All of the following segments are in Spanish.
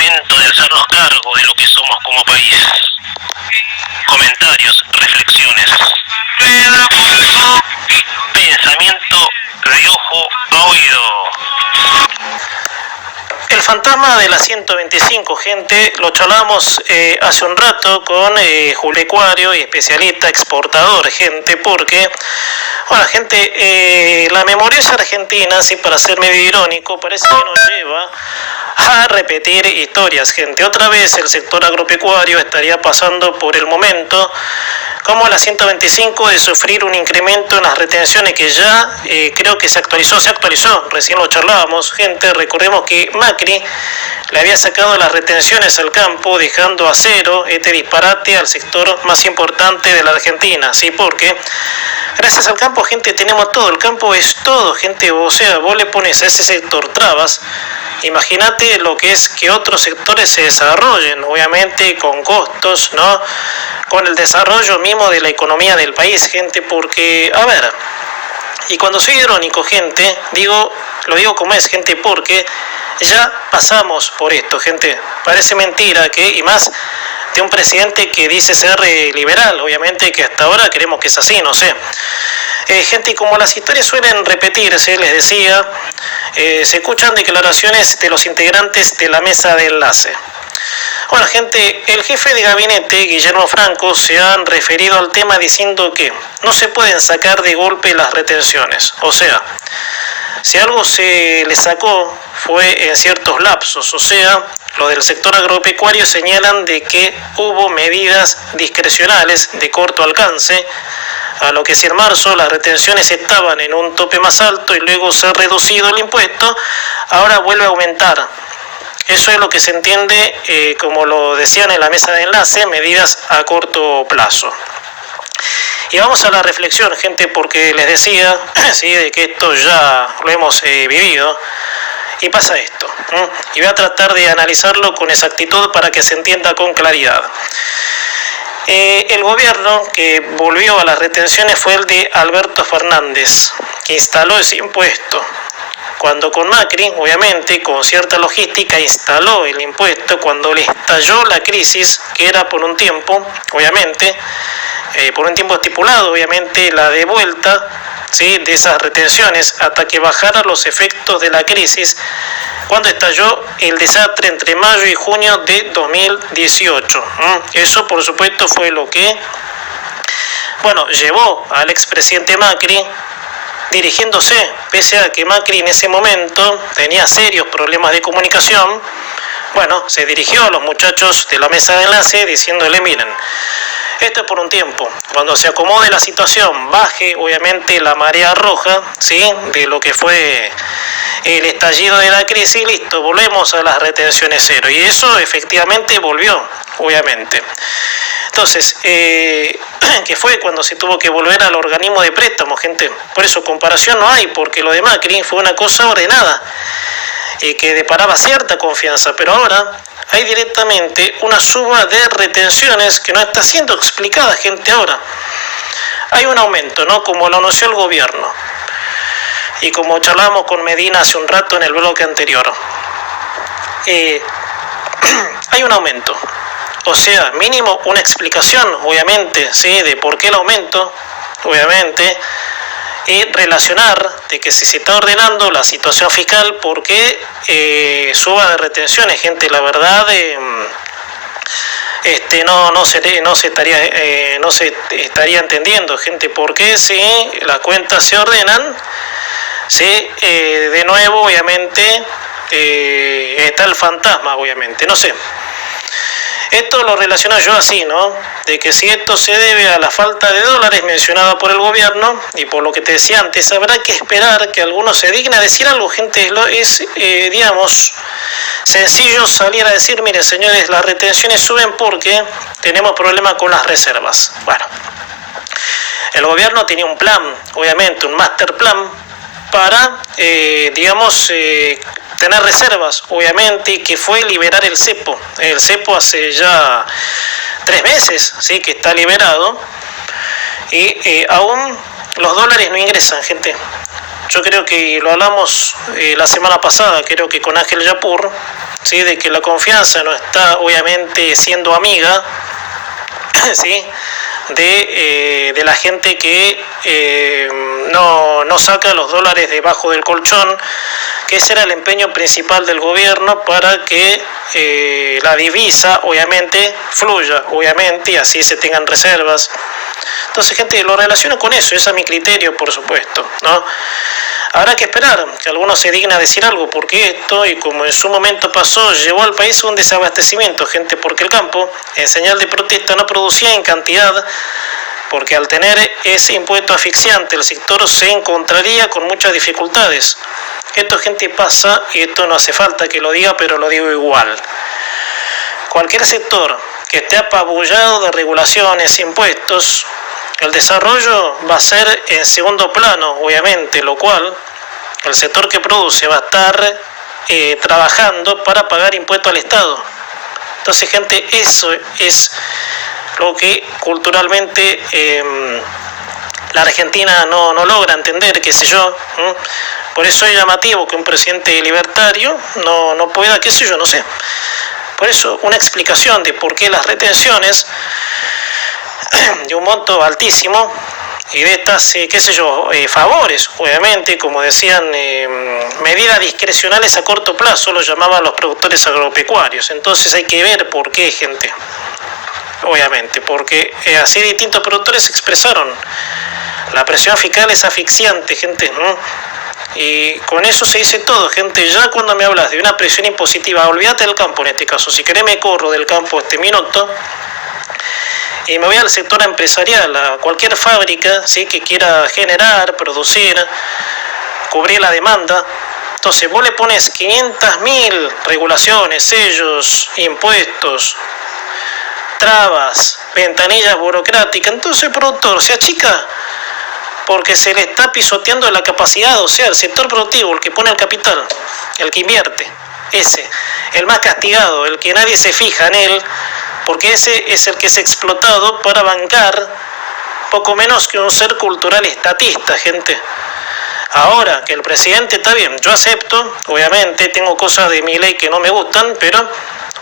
momento de hacernos cargo de lo que somos como país. Comentarios, reflexiones. Pensamiento de ojo a oído. El fantasma de la 125, gente, lo charlamos hace un rato con Julio Ecuario y especialista exportador, gente, porque, bueno, gente, la memoriosa argentina, sí, para ser medio irónico, parece que nos lleva a repetir historias, gente. Otra vez el sector agropecuario estaría pasando por el momento como la 125 de sufrir un incremento en las retenciones que ya creo que se actualizó, recién lo charlábamos, gente. Recordemos que Macri le había sacado las retenciones al campo, dejando a cero este disparate al sector más importante de la Argentina, ¿sí? Porque gracias al campo, gente, tenemos todo, el campo es todo, gente. O sea, vos le pones a ese sector trabas, imagínate lo que es que otros sectores se desarrollen, obviamente con costos, ¿no? Con el desarrollo mismo de la economía del país, gente, porque, a ver, y cuando soy irónico, gente, lo digo como es, gente, porque ya pasamos por esto, gente. Parece mentira que, y más de un presidente que dice ser liberal, obviamente que hasta ahora creemos que es así, no sé. Gente, y como las historias suelen repetirse, les decía, se escuchan declaraciones de los integrantes de la mesa de enlace. Bueno, gente, el jefe de gabinete, Guillermo Franco, se han referido al tema diciendo que no se pueden sacar de golpe las retenciones. O sea, si algo se le sacó fue en ciertos lapsos. O sea, los del sector agropecuario señalan de que hubo medidas discrecionales de corto alcance, a lo que si en marzo las retenciones estaban en un tope más alto y luego se ha reducido el impuesto, ahora vuelve a aumentar. Eso es lo que se entiende, como lo decían en la mesa de enlace, medidas a corto plazo. Y vamos a la reflexión, gente, porque les decía, sí, de que esto ya lo hemos vivido, y pasa esto. Y voy a tratar de analizarlo con exactitud para que se entienda con claridad. El gobierno que volvió a las retenciones fue el de Alberto Fernández, que instaló ese impuesto. Cuando con Macri, obviamente, con cierta logística, instaló el impuesto, cuando le estalló la crisis, que era por un tiempo, obviamente, por un tiempo estipulado, obviamente, la devuelta, ¿sí?, de esas retenciones hasta que bajaran los efectos de la crisis, cuando estalló el desastre entre mayo y junio de 2018. Eso, por supuesto, fue lo que, bueno, llevó al expresidente Macri, dirigiéndose, pese a que Macri en ese momento tenía serios problemas de comunicación, bueno, se dirigió a los muchachos de la mesa de enlace diciéndole, miren, esto es por un tiempo, cuando se acomode la situación, baje obviamente la marea roja, ¿sí?, de lo que fue el estallido de la crisis, listo, volvemos a las retenciones cero, y eso efectivamente volvió, obviamente. Entonces, que fue cuando se tuvo que volver al organismo de préstamo, gente. Por eso comparación no hay, porque lo de Macri fue una cosa ordenada y que deparaba cierta confianza, pero ahora hay directamente una suba de retenciones que no está siendo explicada, gente. Ahora hay un aumento, ¿no?, como lo anunció el gobierno y como charlábamos con Medina hace un rato en el bloque anterior. Hay un aumento. O sea, mínimo una explicación, obviamente, ¿sí?, de por qué el aumento, obviamente, y relacionar de que si se está ordenando la situación fiscal, ¿por qué suba de retenciones, gente? La verdad, no se estaría entendiendo, gente, por qué si las cuentas se ordenan, ¿sí?, de nuevo, obviamente, está el fantasma, obviamente, no sé. Esto lo relaciono yo así, ¿no? De que si esto se debe a la falta de dólares mencionada por el gobierno, y por lo que te decía antes, habrá que esperar que alguno se digne a decir algo, gente. Es, digamos, sencillo salir a decir, miren, señores, las retenciones suben porque tenemos problemas con las reservas. Bueno, el gobierno tenía un plan, obviamente, un master plan, para, tener reservas, obviamente, que fue liberar el cepo. El cepo hace ya 3 meses, ¿sí?, que está liberado, y aún los dólares no ingresan, gente. Yo creo que lo hablamos la semana pasada, creo que con Ángel Yapur, ¿sí? De que la confianza no está obviamente siendo amiga, ¿sí? De la gente que no saca los dólares debajo del colchón, que ese era el empeño principal del gobierno para que la divisa obviamente fluya, obviamente, y así se tengan reservas. Entonces, gente, lo relaciono con eso, ese es mi criterio, por supuesto, ¿no? Habrá que esperar que alguno se digna a decir algo, porque esto, y como en su momento pasó, llevó al país a un desabastecimiento, gente, porque el campo, en señal de protesta, no producía en cantidad, porque al tener ese impuesto asfixiante, el sector se encontraría con muchas dificultades. Esto, gente, pasa, y esto no hace falta que lo diga, pero lo digo igual. Cualquier sector que esté apabullado de regulaciones, impuestos, el desarrollo va a ser en segundo plano, obviamente, lo cual el sector que produce va a estar trabajando para pagar impuestos al Estado. Entonces, gente, eso es lo que culturalmente la Argentina no logra entender, qué sé yo. Por eso es llamativo que un presidente libertario no pueda, qué sé yo, no sé. Por eso una explicación de por qué las retenciones de un monto altísimo y de estas, qué sé yo, favores, obviamente, como decían, medidas discrecionales a corto plazo, lo llamaban los productores agropecuarios. Entonces hay que ver por qué, gente, obviamente, porque así distintos productores expresaron. La presión fiscal es asfixiante, gente, ¿no? Y con eso se dice todo, gente. Ya cuando me hablas de una presión impositiva, olvídate del campo en este caso. Si querés me corro del campo este minuto y me voy al sector empresarial, a cualquier fábrica, ¿sí?, que quiera generar, producir, cubrir la demanda. Entonces vos le pones 500.000 regulaciones, sellos, impuestos, trabas, ventanillas burocráticas. Entonces el productor se achica porque se le está pisoteando la capacidad, o sea, el sector productivo, el que pone el capital, el que invierte, ese, el más castigado, el que nadie se fija en él, porque ese es el que es explotado para bancar poco menos que un ser cultural estatista, gente. Ahora, que el presidente está bien, yo acepto, obviamente, tengo cosas de mi ley que no me gustan, pero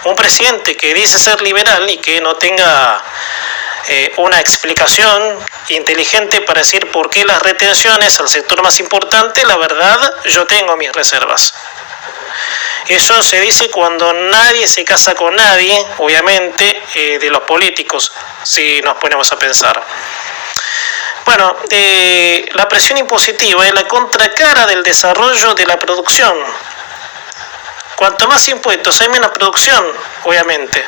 un presidente que dice ser liberal y que no tenga una explicación inteligente para decir por qué las retenciones al sector más importante, la verdad, yo tengo mis reservas. Eso se dice cuando nadie se casa con nadie, obviamente, de los políticos, si nos ponemos a pensar. Bueno, la presión impositiva es la contracara del desarrollo de la producción. Cuanto más impuestos hay menos producción, obviamente.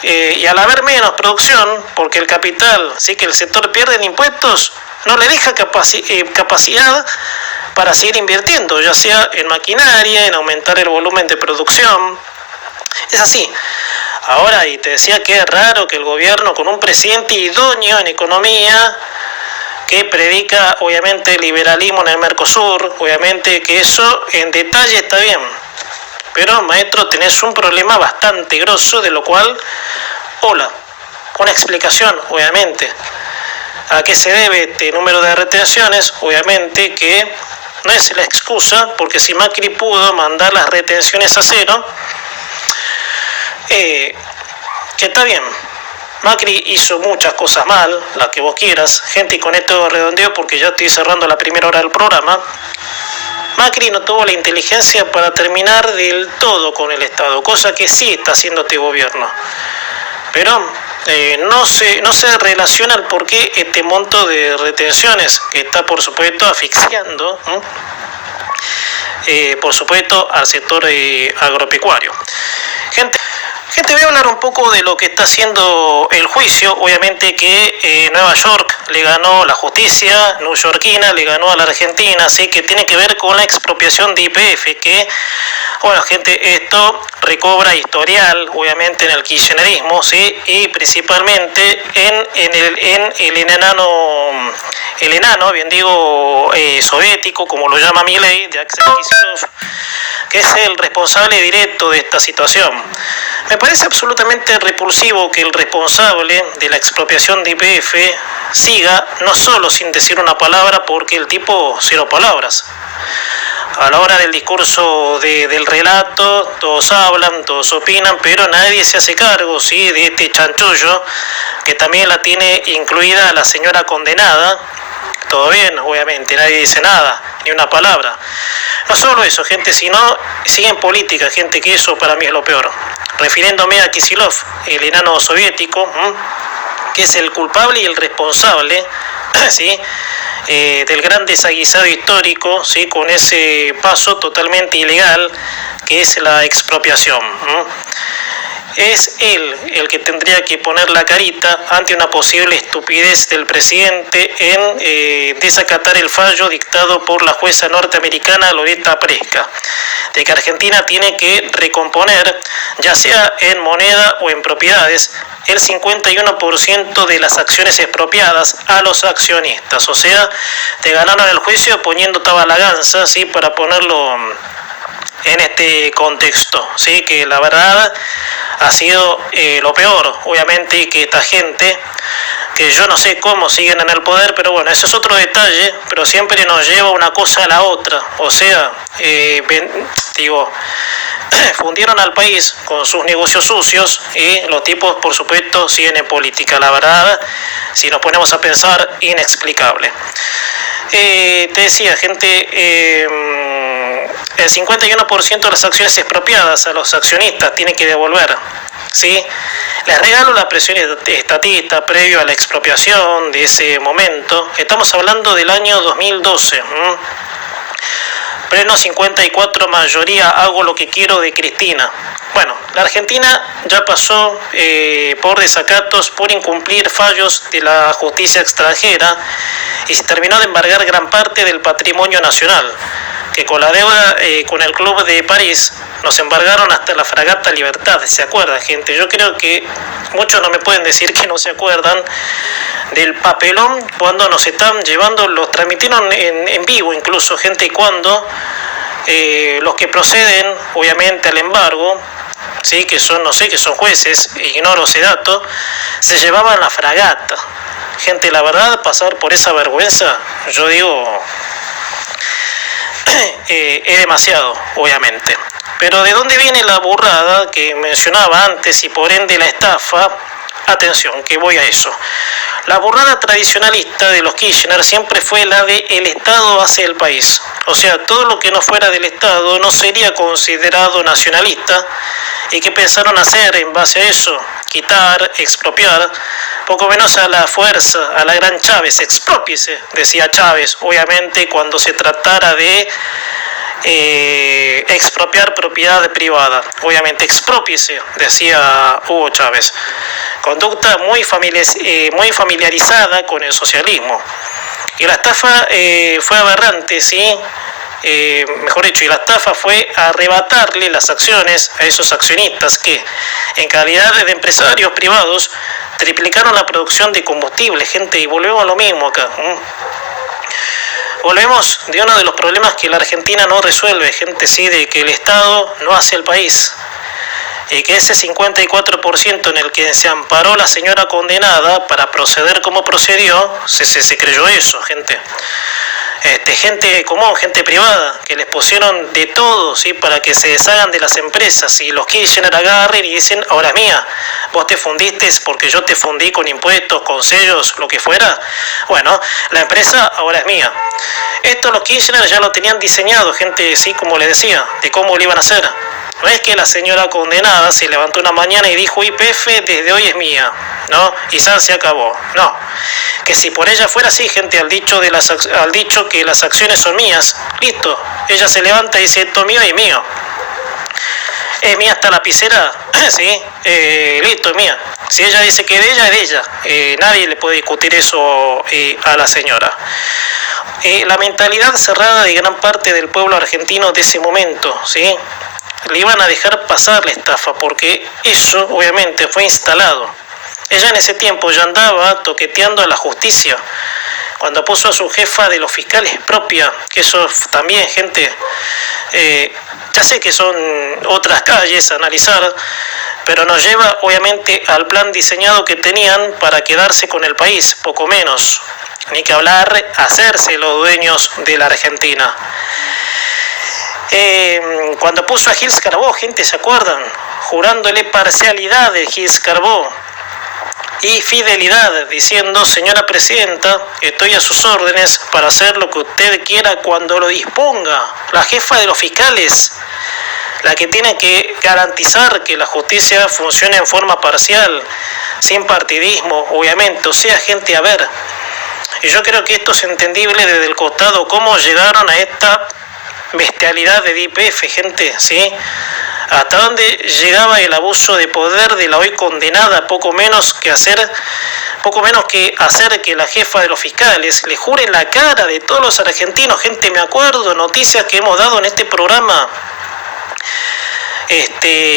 Y al haber menos producción, porque el capital, sí, que el sector pierde en impuestos, no le deja capacidad para seguir invirtiendo, ya sea en maquinaria, en aumentar el volumen de producción. Es así. Ahora, y te decía que es raro que el gobierno, con un presidente idóneo en economía, que predica obviamente el liberalismo en el Mercosur, obviamente que eso en detalle está bien, pero maestro, tenés un problema bastante grosso, de lo cual, hola, una explicación, obviamente. ¿A qué se debe este número de retenciones? Obviamente que no es la excusa, porque si Macri pudo mandar las retenciones a cero, que está bien, Macri hizo muchas cosas mal, la que vos quieras, gente, y con esto redondeo porque ya estoy cerrando la primera hora del programa. Macri no tuvo la inteligencia para terminar del todo con el Estado, cosa que sí está haciendo este gobierno. Pero no se relaciona el por qué este monto de retenciones, que está por supuesto asfixiando, por supuesto, al sector agropecuario. Gente, voy a hablar un poco de lo que está haciendo el juicio. Obviamente que Nueva York le ganó, la justicia neoyorquina le ganó a la Argentina, así que tiene que ver con la expropiación de YPF, que, bueno, gente, esto recobra historial, obviamente, en el kirchnerismo, ¿sí? Y principalmente en el enano, bien digo, soviético, como lo llama Milei, de Axel Kicillof, que es el responsable directo de esta situación. Me parece absolutamente repulsivo que el responsable de la expropiación de YPF siga, no solo sin decir una palabra, porque el tipo cero palabras. a la hora del discurso del relato, todos hablan, todos opinan, pero nadie se hace cargo, ¿sí?, de este chanchullo, que también la tiene incluida la señora condenada. Todo bien, obviamente, nadie dice nada, ni una palabra. No solo eso, gente, sino sigue en política, gente, que eso para mí es lo peor. Refiriéndome a Kisilov, el enano soviético, que es el culpable y el responsable, ¿sí?, del gran desaguisado histórico, ¿sí?, con ese paso totalmente ilegal que es la expropiación. Es él el que tendría que poner la carita ante una posible estupidez del presidente en desacatar el fallo dictado por la jueza norteamericana Loretta Preska, de que Argentina tiene que recomponer, ya sea en moneda o en propiedades, el 51% de las acciones expropiadas a los accionistas. O sea, te ganaron el juicio poniendo tabalaganza, ¿sí?, para ponerlo en este contexto, ¿sí?, que la verdad ha sido lo peor. Obviamente que esta gente, que yo no sé cómo siguen en el poder, pero bueno, ese es otro detalle, pero siempre nos lleva una cosa a la otra. O sea, fundieron al país con sus negocios sucios y los tipos, por supuesto, siguen en política. La verdad, si nos ponemos a pensar, inexplicable. Te decía, gente, el 51% de las acciones expropiadas a los accionistas tienen que devolver, ¿sí? Les regalo la presión estatista previo a la expropiación de ese momento. Estamos hablando del año 2012. Pleno 54, mayoría hago lo que quiero de Cristina. Bueno, la Argentina ya pasó por desacatos, por incumplir fallos de la justicia extranjera, y se terminó de embargar gran parte del patrimonio nacional, que con la deuda con el Club de París nos embargaron hasta la fragata Libertad. ¿Se acuerdan, gente? Yo creo que muchos no me pueden decir que no se acuerdan del papelón cuando nos están llevando, los transmitieron en vivo incluso, gente, cuando los que proceden obviamente al embargo, sí, que son, no sé, que son jueces, ignoro ese dato, se llevaban la fragata. Gente, la verdad, pasar por esa vergüenza, yo digo, es demasiado, obviamente. Pero ¿de dónde viene la burrada que mencionaba antes y por ende la estafa? Atención, que voy a eso. La burrada tradicionalista de los Kirchner siempre fue la de el Estado hace el país. O sea, todo lo que no fuera del Estado no sería considerado nacionalista. ¿Y qué pensaron hacer en base a eso? Quitar, expropiar, poco menos a la fuerza, a la gran Chávez. Exprópiese, decía Chávez, obviamente cuando se tratara de expropiar propiedad privada. Obviamente, exprópiese, decía Hugo Chávez. Conducta muy familiarizada con el socialismo. Y la estafa fue aberrante, ¿sí? Mejor dicho, y la estafa fue arrebatarle las acciones a esos accionistas que, en calidad de empresarios privados, triplicaron la producción de combustible, gente, y volvemos a lo mismo acá. Volvemos de uno de los problemas que la Argentina no resuelve, gente, sí, de que el Estado no hace el país. Y que ese 54% en el que se amparó la señora condenada para proceder como procedió, se creyó eso, gente. Gente común, gente privada, que les pusieron de todo, ¿sí?, para que se deshagan de las empresas, y los Kirchner agarren y dicen, ahora es mía, vos te fundiste porque yo te fundí con impuestos, con sellos, lo que fuera, bueno, la empresa ahora es mía. Esto los Kirchner ya lo tenían diseñado, gente, sí, como les decía, de cómo lo iban a hacer. No es que la señora condenada se levantó una mañana y dijo, YPF desde hoy es mía, ¿no? Y San se acabó. No. Que si por ella fuera así, gente, al dicho que las acciones son mías, listo. Ella se levanta y dice, esto es mío y mío. ¿Es mía hasta la lapicera? Sí, listo, es mía. Si ella dice que de ella, es de ella. Nadie le puede discutir eso a la señora. La mentalidad cerrada de gran parte del pueblo argentino de ese momento, ¿sí?, le iban a dejar pasar la estafa, porque eso obviamente fue instalado. Ella en ese tiempo ya andaba toqueteando a la justicia, cuando puso a su jefa de los fiscales propia, que eso también, gente, ya sé que son otras calles a analizar, pero nos lleva obviamente al plan diseñado que tenían para quedarse con el país, poco menos, ni que hablar, hacerse los dueños de la Argentina. Cuando puso a Gilles Carbó, gente, ¿se acuerdan? Jurándole parcialidad de Gilles Carbó y fidelidad, diciendo: señora presidenta, estoy a sus órdenes para hacer lo que usted quiera cuando lo disponga. La jefa de los fiscales, la que tiene que garantizar que la justicia funcione en forma parcial, sin partidismo, obviamente. O sea, gente, a ver, y yo creo que esto es entendible desde el costado, cómo llegaron a esta bestialidad de YPF, gente, ¿sí? Hasta dónde llegaba el abuso de poder de la hoy condenada, poco menos que hacer que la jefa de los fiscales le jure en la cara de todos los argentinos. Gente, me acuerdo noticias que hemos dado en este programa,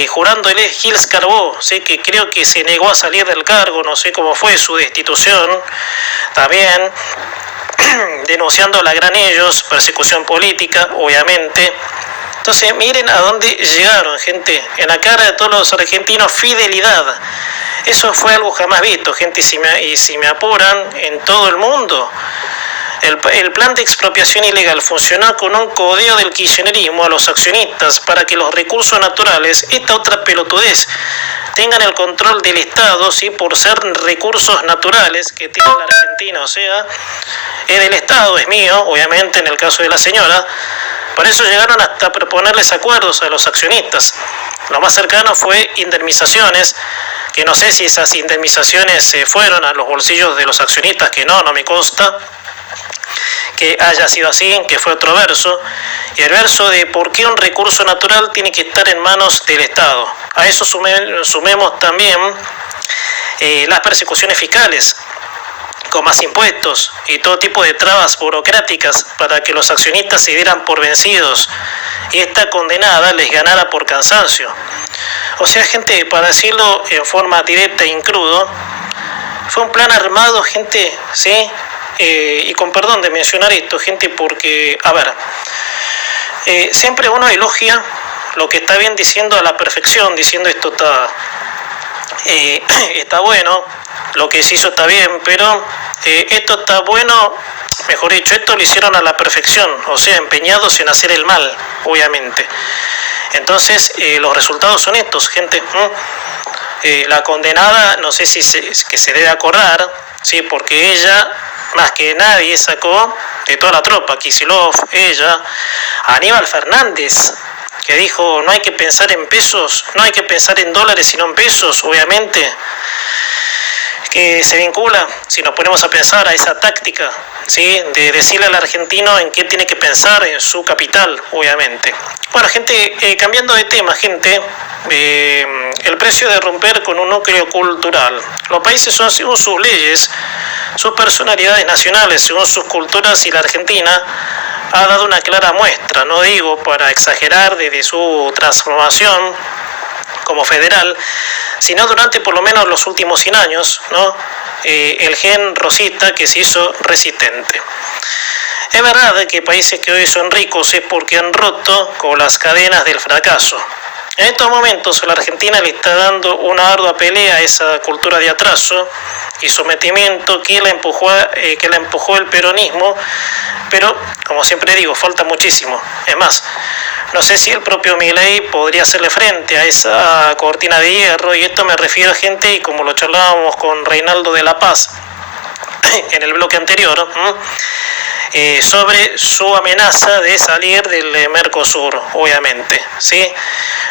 jurándole Gilles Carbó, ¿sí? Que creo que se negó a salir del cargo, no sé cómo fue su destitución, también denunciando la gran ellos, persecución política, obviamente. Entonces, miren a dónde llegaron, gente, en la cara de todos los argentinos, fidelidad. Eso fue algo jamás visto, gente, y si me apuran, en todo el mundo. El plan de expropiación ilegal funcionó con un codeo del kirchnerismo a los accionistas para que los recursos naturales, esta otra pelotudez, tengan el control del Estado, ¿sí? Por ser recursos naturales que tiene la Argentina, o sea, es del Estado, es mío, obviamente, en el caso de la señora. Por eso llegaron hasta proponerles acuerdos a los accionistas. Lo más cercano fue indemnizaciones, que no sé si esas indemnizaciones fueron a los bolsillos de los accionistas, que no me consta que haya sido así, que fue otro verso. Y el verso de por qué un recurso natural tiene que estar en manos del Estado. A eso sumemos también las persecuciones fiscales, con más impuestos y todo tipo de trabas burocráticas para que los accionistas se dieran por vencidos y esta condenada les ganara por cansancio. O sea, gente, para decirlo en forma directa e incrudo, fue un plan armado, gente, ¿sí? Y con perdón de mencionar esto, gente, porque, a ver, siempre uno elogia lo que está bien diciendo a la perfección, diciendo esto está bueno, lo que se hizo está bien, pero esto está bueno, mejor dicho, esto lo hicieron a la perfección, o sea, empeñados en hacer el mal, obviamente. Entonces, los resultados son estos, gente. La condenada, no sé si que se debe acordar, ¿sí? Porque ella, más que nadie, sacó de toda la tropa, Kicillof, ella, Aníbal Fernández, que dijo: no hay que pensar en pesos, no hay que pensar en dólares, sino en pesos, obviamente, que se vincula, si nos ponemos a pensar, a esa táctica, ¿sí? De decirle al argentino en qué tiene que pensar, en su capital, obviamente. Bueno, gente, cambiando de tema, gente, el precio de romper con un núcleo cultural. Los países son según sus leyes, sus personalidades nacionales, según sus culturas, y la Argentina ha dado una clara muestra, no digo para exagerar, desde su transformación como federal, sino durante por lo menos los últimos 100 años, ¿no? El gen rosita que se hizo resistente. Es verdad que países que hoy son ricos es porque han roto con las cadenas del fracaso. En estos momentos la Argentina le está dando una ardua pelea a esa cultura de atraso y sometimiento que la empujó el peronismo, pero, como siempre digo, falta muchísimo. Es más, no sé si el propio Milei podría hacerle frente a esa cortina de hierro, y esto me refiero a gente, y como lo charlábamos con Reinaldo de la Paz en el bloque anterior, sobre su amenaza de salir del Mercosur, obviamente, ¿sí?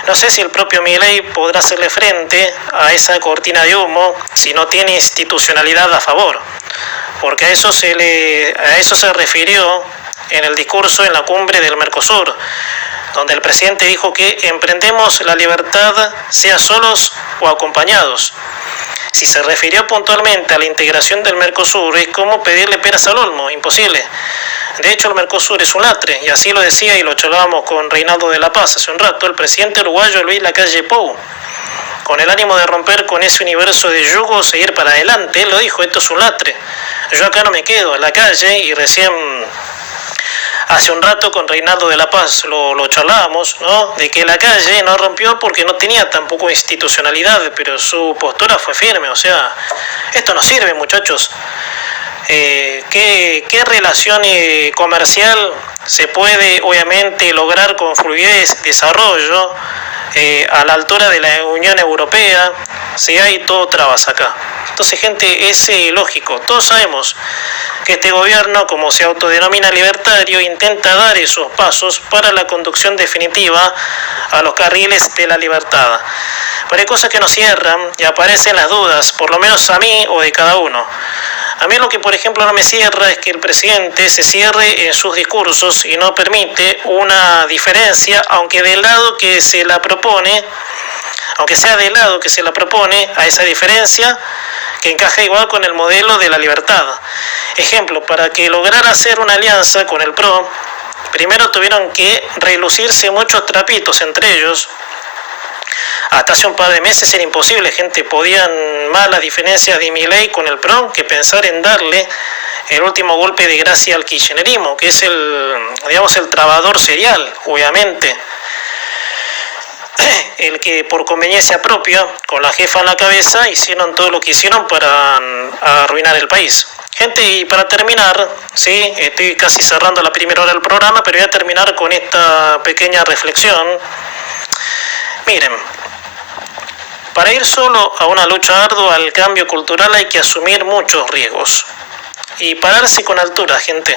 No sé si el propio Milei podrá hacerle frente a esa cortina de humo si no tiene institucionalidad a favor, porque a eso se refirió en el discurso en la cumbre del Mercosur, donde el presidente dijo que emprendemos la libertad sea solos o acompañados. Si se refirió puntualmente a la integración del Mercosur, es como pedirle peras al olmo, imposible. De hecho, el Mercosur es un latre, y así lo decía, y lo charlábamos con Reinaldo de la Paz hace un rato, el presidente uruguayo Luis Lacalle Pou, con el ánimo de romper con ese universo de yugos, seguir para adelante. Él lo dijo: esto es un latre, yo acá no me quedo en la calle. Y recién, hace un rato, con Reinaldo de la Paz lo charlábamos, ¿no? De que la calle no rompió porque no tenía tampoco institucionalidad, pero su postura fue firme. O sea, esto no sirve, muchachos. ¿Qué relación comercial se puede obviamente lograr con fluidez, desarrollo, a la altura de la Unión Europea, si hay todo trabas acá? Entonces, gente, es lógico. Todos sabemos que este gobierno, como se autodenomina libertario, intenta dar esos pasos para la conducción definitiva a los carriles de la libertad. Pero hay cosas que nos cierran y aparecen las dudas, por lo menos a mí o de cada uno. A mí lo que, por ejemplo, no me cierra es que el presidente se cierre en sus discursos y no permite una diferencia, aunque del lado que se la propone, aunque sea del lado que se la propone, a esa diferencia que encaja igual con el modelo de la libertad. Ejemplo, para que lograra hacer una alianza con el PRO, primero tuvieron que relucirse muchos trapitos entre ellos. Hasta hace un par de meses era imposible, gente. Podían más las diferencias de Milei con el PRO que pensar en darle el último golpe de gracia al kirchnerismo, que es el trabador serial, obviamente. El que por conveniencia propia, con la jefa en la cabeza, hicieron todo lo que hicieron para arruinar el país. Gente, y para terminar, sí, estoy casi cerrando la primera hora del programa, pero voy a terminar con esta pequeña reflexión. Miren, para ir solo a una lucha ardua al cambio cultural hay que asumir muchos riesgos y pararse con altura, gente.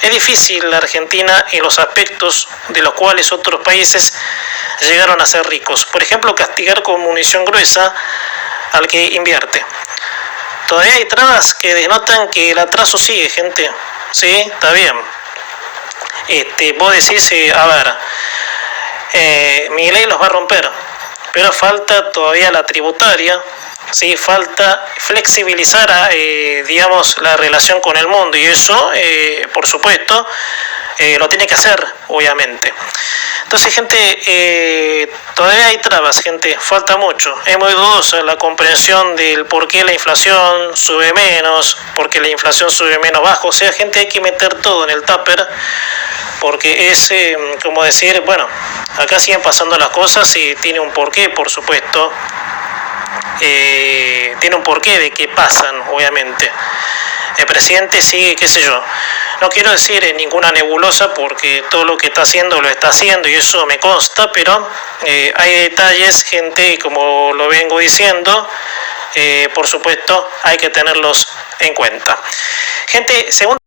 Es difícil la Argentina en los aspectos de los cuales otros países llegaron a ser ricos. Por ejemplo, castigar con munición gruesa al que invierte. Todavía hay trabas que denotan que el atraso sigue, gente. Sí, está bien. Vos decís, a ver, Milei los va a romper, pero falta todavía la tributaria, ¿sí? Falta flexibilizar, digamos, la relación con el mundo, y eso, por supuesto, lo tiene que hacer, obviamente. Entonces, gente, todavía hay trabas, gente, falta mucho. Es muy dudosa la comprensión del por qué la inflación sube menos, por qué la inflación sube menos bajo. O sea, gente, hay que meter todo en el tupper, porque es como decir, bueno, acá siguen pasando las cosas y tiene un porqué, por supuesto. Tiene un porqué de que pasan, obviamente. El presidente sigue, qué sé yo. No quiero decir en ninguna nebulosa porque todo lo que está haciendo lo está haciendo y eso me consta, pero hay detalles, gente, como lo vengo diciendo, por supuesto hay que tenerlos en cuenta. Gente, según